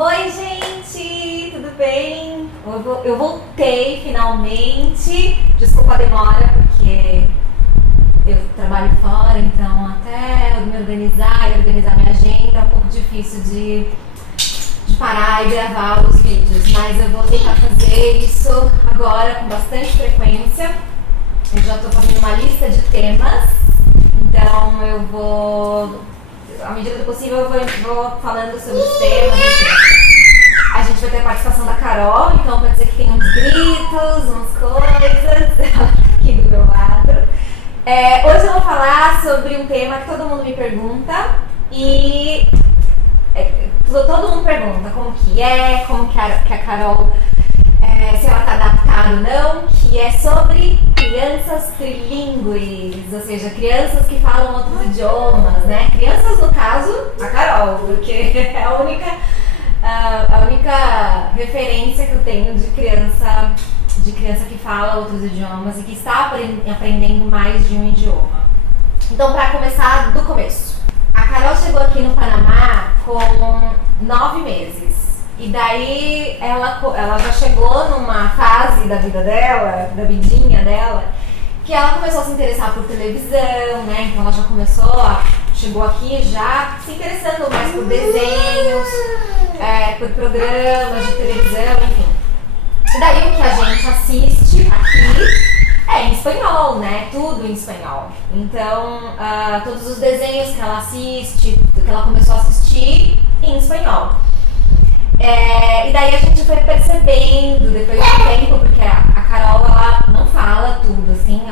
Oi, gente, tudo bem? Eu voltei finalmente. Desculpa a demora, porque eu trabalho fora, então até eu me organizar e organizar minha agenda é um pouco difícil de parar e gravar os vídeos. Mas eu vou tentar fazer isso agora com bastante frequência. Eu já estou fazendo uma lista de temas, então eu vou, à medida do possível, eu vou falando sobre os temas. A gente vai ter a participação da Carol, então pode ser que tenha uns gritos, umas coisas, ela tá aqui do meu lado. Hoje eu vou falar sobre um tema que todo mundo me pergunta e todo mundo pergunta como que a Carol, se ela está adaptada ou não, que é sobre crianças trilingües, ou seja, crianças que falam outros idiomas, né? Crianças, no caso, a Carol, porque é a única referência que eu tenho de criança que fala outros idiomas e que está aprendendo mais de um idioma. Então, para começar do começo, a Carol chegou aqui no Panamá com 9 meses. E daí ela já chegou numa fase da vida dela, da vidinha dela, que ela começou a se interessar por televisão, né? Então ela já chegou aqui já se interessando mais por desenhos, por programas de televisão, enfim. E daí o que a gente assiste aqui é em espanhol, né? Tudo em espanhol. Então, todos os desenhos que ela assiste, que ela começou a assistir em espanhol. E daí a gente foi percebendo depois do tempo, porque a Carol, ela não fala tudo, assim,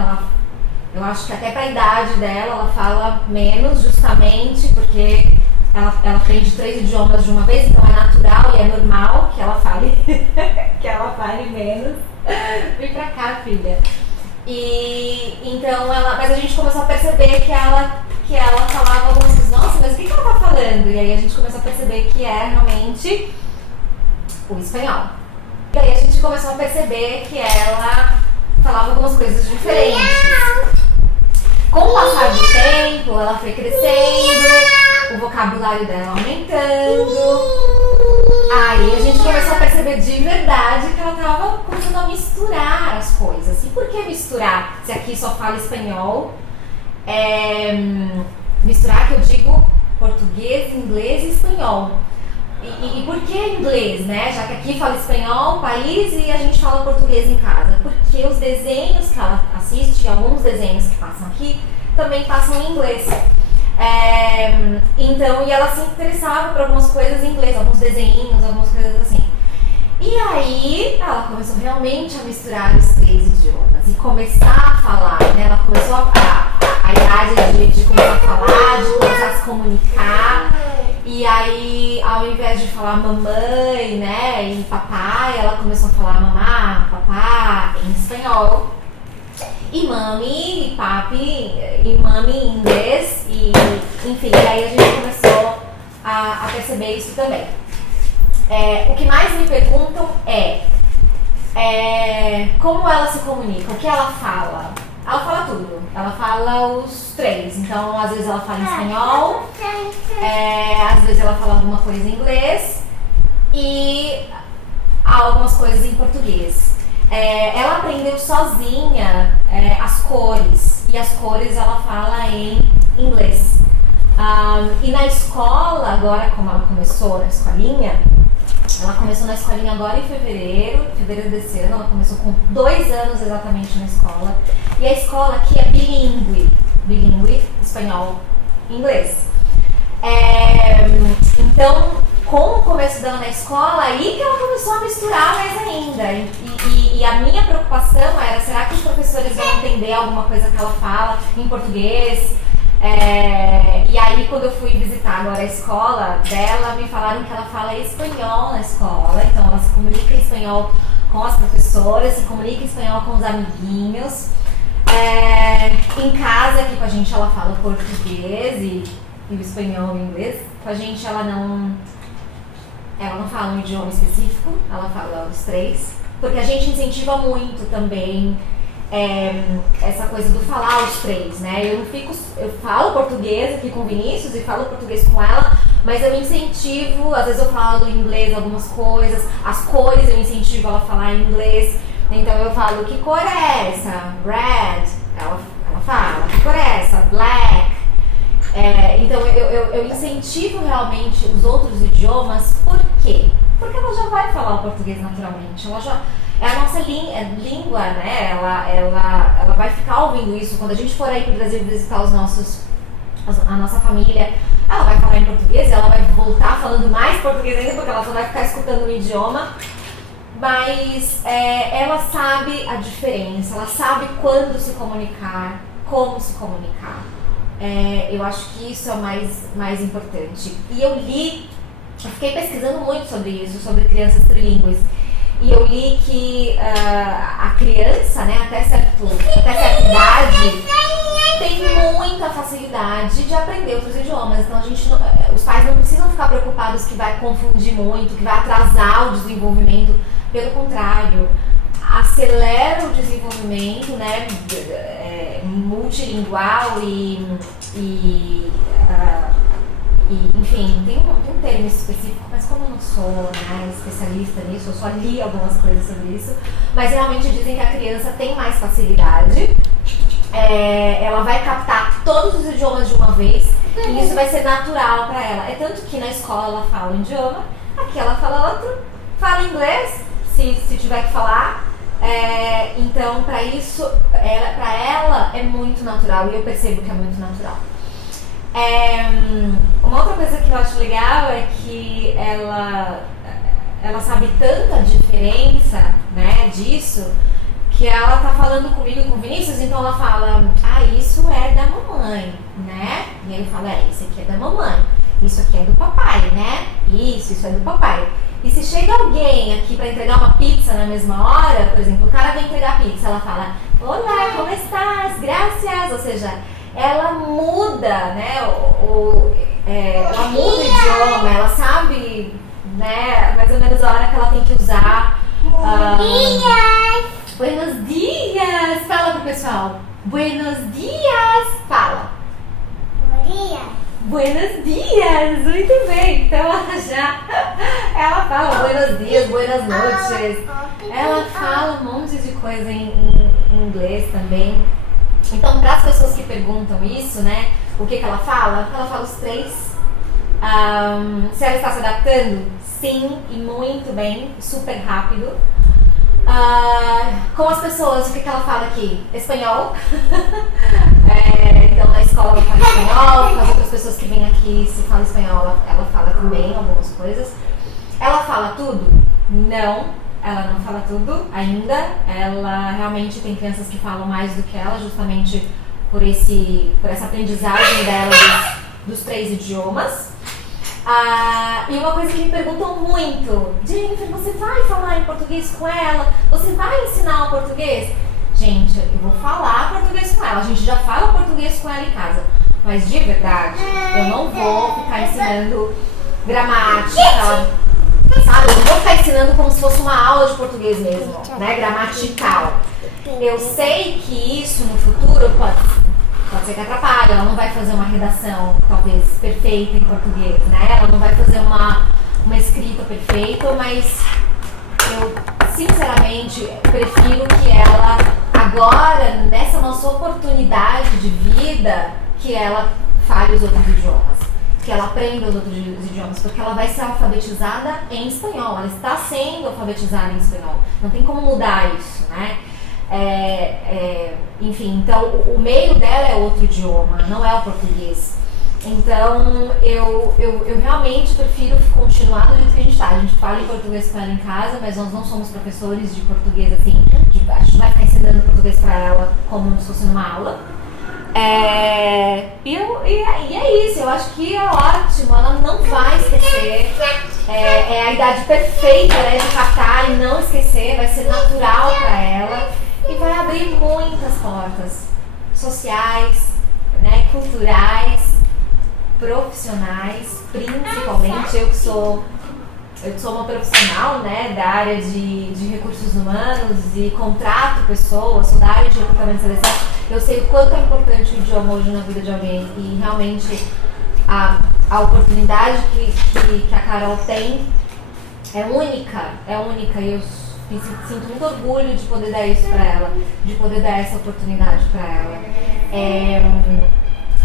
eu acho que até pra idade dela, ela fala menos, justamente porque ela aprende 3 idiomas de uma vez, então é natural e é normal que ela fale, menos. Vem pra cá, filha. E então mas a gente começou a perceber que ela falava algumas coisas, nossa, mas o que ela tá falando? E aí a gente começou a perceber que é realmente o espanhol. E aí a gente começou a perceber que ela falava algumas coisas diferentes. Com o passar do tempo, ela foi crescendo, o vocabulário dela aumentando. Aí a gente começou a perceber de verdade que ela estava começando a misturar as coisas. E por que misturar? Se aqui só fala espanhol, misturar que eu digo português, inglês e espanhol. E por que inglês, né? Já que aqui fala espanhol, país, e a gente fala português em casa. Porque os desenhos que ela assiste, alguns desenhos que passam aqui, também passam em inglês. Então, e ela se interessava por algumas coisas em inglês, alguns desenhinhos, algumas coisas assim. E aí, ela começou realmente a misturar os 3 idiomas e começar a falar, né? Ela começou a idade de começar a falar, de começar a se comunicar. E aí, ao invés de falar mamãe, né, e papai, ela começou a falar mamá, papá, em espanhol. E mami, e papi, e mami em inglês. E, enfim, aí a gente começou a perceber isso também. O que mais me perguntam é como ela se comunica, o que ela fala. Ela fala tudo, ela fala os 3, então às vezes ela fala em espanhol, às vezes ela fala alguma coisa em inglês e algumas coisas em português. Ela aprendeu sozinha as cores, e as cores ela fala em inglês. E na escola, agora como ela começou na escolinha, ela começou na escolinha agora em fevereiro desse ano. Ela começou com 2 anos exatamente na escola. E a escola aqui é bilíngue, espanhol e inglês. Então, com o começo dela na escola, aí que ela começou a misturar mais ainda. E a minha preocupação era, será que os professores vão entender alguma coisa que ela fala em português? E aí, quando eu fui visitar agora a escola dela, me falaram que ela fala espanhol na escola. Então ela se comunica em espanhol com as professoras, se comunica em espanhol com os amiguinhos. Em casa aqui com a gente ela fala português e o espanhol e o inglês. Com a gente ela não fala um idioma específico, ela fala os 3. Porque a gente incentiva muito também essa coisa do falar os 3, né? Eu falo português aqui com o Vinícius e falo português com ela, mas eu incentivo, às vezes eu falo em inglês algumas coisas, as cores eu incentivo ela a falar em inglês. Então eu falo, que cor é essa? Red. Ela fala, que cor é essa? Black. Então eu incentivo realmente os outros idiomas. Por quê? Porque ela já vai falar o português naturalmente. É a nossa língua, né? Ela vai ficar ouvindo isso. Quando a gente for aí pro Brasil visitar a nossa família, ela vai falar em português, ela vai voltar falando mais português ainda, porque ela só vai ficar escutando o idioma. Mas ela sabe a diferença, ela sabe quando se comunicar, como se comunicar. Eu acho que isso é o mais importante. E eu fiquei pesquisando muito sobre isso, sobre crianças trilíngues. E eu li que a criança, né, até certa idade, tem muita facilidade de aprender outros idiomas. Então os pais não precisam ficar preocupados que vai confundir muito, que vai atrasar o desenvolvimento. Pelo contrário, acelera o desenvolvimento, né, multilingual enfim, tem um termo específico, mas como eu não sou, né, especialista nisso, eu só li algumas coisas sobre isso, mas realmente dizem que a criança tem mais facilidade, ela vai captar todos os idiomas de uma vez e isso vai ser natural para ela. É tanto que na escola ela fala um idioma, aqui ela fala outro, fala inglês, se tiver que falar. Então, para isso, para ela é muito natural e eu percebo que é muito natural. Uma outra coisa que eu acho legal é que ela sabe tanta diferença, né, disso, que ela tá falando comigo e com o Vinícius, então ela fala, isso é da mamãe, né? E aí eu falo, isso aqui é da mamãe, isso aqui é do papai, né? Isso é do papai. E se chega alguém aqui para entregar uma pizza na mesma hora, por exemplo, o cara vem entregar pizza, ela fala, olá, como estás? Gracias. Ou seja, ela muda, né? Ela muda o idioma, ela sabe, né, mais ou menos a hora que ela tem que usar. Buenos dias! Fala pro pessoal. Buenos dias! Fala. Buenos dias! Muito bem! Então ela fala buenos dias, buenas noites. Ela fala um monte de coisa em inglês também. Então, para as pessoas que perguntam isso, né, o que ela fala? Ela fala os três. Se ela está se adaptando? Sim, e muito bem, super rápido. Com as pessoas, o que ela fala aqui? Espanhol. Então na escola ela fala espanhol, com as outras pessoas que vêm aqui se fala espanhol, ela fala também algumas coisas. Ela fala tudo? Não, ela não fala tudo ainda. Ela realmente tem crianças que falam mais do que ela, justamente por essa aprendizagem dela dos 3 idiomas. E uma coisa que me perguntam muito, Jennifer, você vai falar em português com ela? Você vai ensinar o português? Gente, eu vou falar português com ela, a gente já fala português com ela em casa, mas de verdade, eu não vou ficar ensinando gramática, sabe? Eu não vou ficar ensinando como se fosse uma aula de português mesmo, né? Gramatical. Eu sei que isso no futuro pode ser que atrapalhe, ela não vai fazer uma redação, talvez, perfeita em português, né? Ela não vai fazer uma escrita perfeita, mas eu, sinceramente, prefiro que ela, agora, nessa nossa oportunidade de vida, que ela fale os outros idiomas, que ela aprenda os outros idiomas, porque ela vai ser alfabetizada em espanhol, ela está sendo alfabetizada em espanhol, não tem como mudar isso, né? Enfim, então o meio dela é outro idioma, não é o português. Então eu realmente prefiro continuar do jeito que a gente está. A gente fala em português com ela em casa, mas nós não somos professores de português assim. A gente vai ficar ensinando português para ela como se fosse numa aula. E é isso, eu acho que é ótimo, ela não vai esquecer. É a idade perfeita, né, de captar e não esquecer, vai ser natural para ela. E vai abrir muitas portas sociais, né, culturais, profissionais, principalmente eu que sou uma profissional, né, da área de recursos humanos e contrato pessoas, sou da área de recrutamento e seleção. Eu sei o quanto é importante o idioma hoje na vida de alguém e realmente a oportunidade que a Carol tem é única e eu sinto muito orgulho de poder dar isso pra ela, de poder dar essa oportunidade pra ela.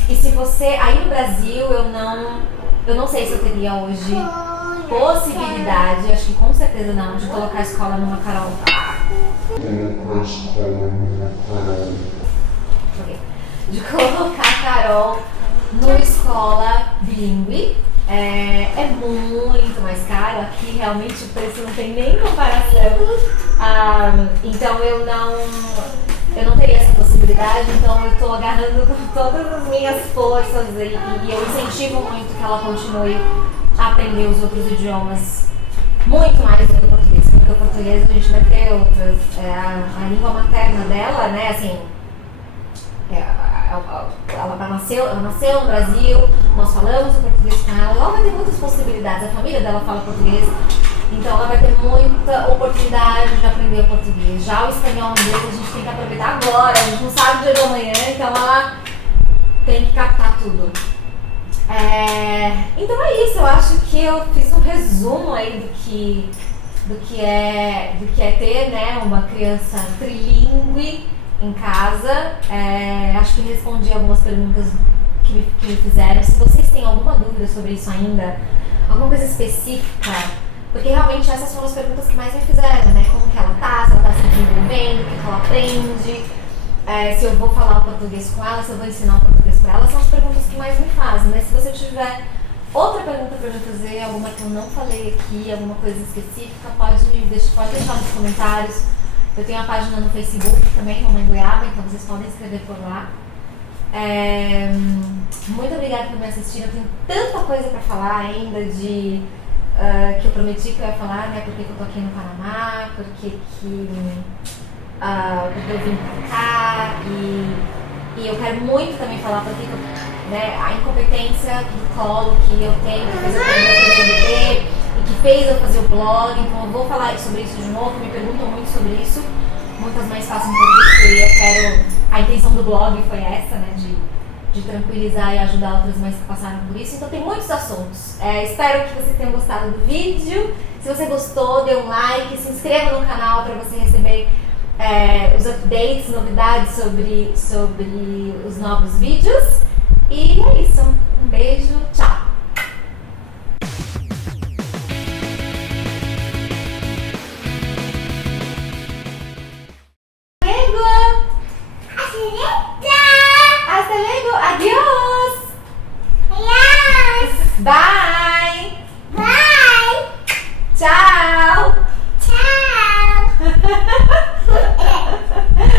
E se você, aí no Brasil eu não sei se eu teria hoje possibilidade, acho que com certeza não, de colocar a escola numa Carol. De colocar a Carol numa escola bilíngue. É muito mais caro, aqui realmente o preço não tem nem comparação. Então eu não teria essa possibilidade, então eu estou agarrando com todas as minhas forças e eu incentivo muito que ela continue a aprender os outros idiomas muito mais do que o português, porque o português a gente vai ter outras, a língua materna dela, né, assim, ela nasceu no Brasil, nós falamos o português com ela vai ter muitas possibilidades, a família dela fala português, então ela vai ter muita oportunidade de aprender o português. Já o espanhol e o inglês a gente tem que aproveitar agora, a gente não sabe o dia de amanhã, então ela tem que captar tudo. Então é isso, eu acho que eu fiz um resumo aí do que é ter, né, uma criança trilingue em casa. Acho que respondi algumas perguntas que me fizeram. Se vocês têm alguma dúvida sobre isso ainda, alguma coisa específica, porque realmente essas foram as perguntas que mais me fizeram, né? Como que ela tá, se ela tá se desenvolvendo, o que ela aprende, se eu vou falar o português com ela, se eu vou ensinar o português pra ela, são as perguntas que mais me fazem. Mas se você tiver outra pergunta pra me fazer, alguma que eu não falei aqui, alguma coisa específica, pode deixar nos comentários. Eu tenho a página no Facebook também, Mamãe Goiaba, então vocês podem escrever por lá. Muito obrigada por me assistir. Eu tenho tanta coisa pra falar ainda que eu prometi que eu ia falar, né? Porque eu tô aqui no Panamá, porque eu vim pra cá e eu quero muito também falar porque né, a incompetência do colo que eu tenho, que fez eu aprender a fazer bebê e que fez eu fazer o blog, então eu vou falar sobre isso de novo, me perguntam muito sobre isso, muitas mães passam por isso e a intenção do blog foi essa, né, de tranquilizar e ajudar outras mães que passaram por isso, então tem muitos assuntos. Espero que vocês tenham gostado do vídeo, se você gostou, dê um like, se inscreva no canal para você receber os updates, novidades sobre os novos vídeos. E é isso. Um beijo. Tchau. Hasta luego. Adiós. Bye.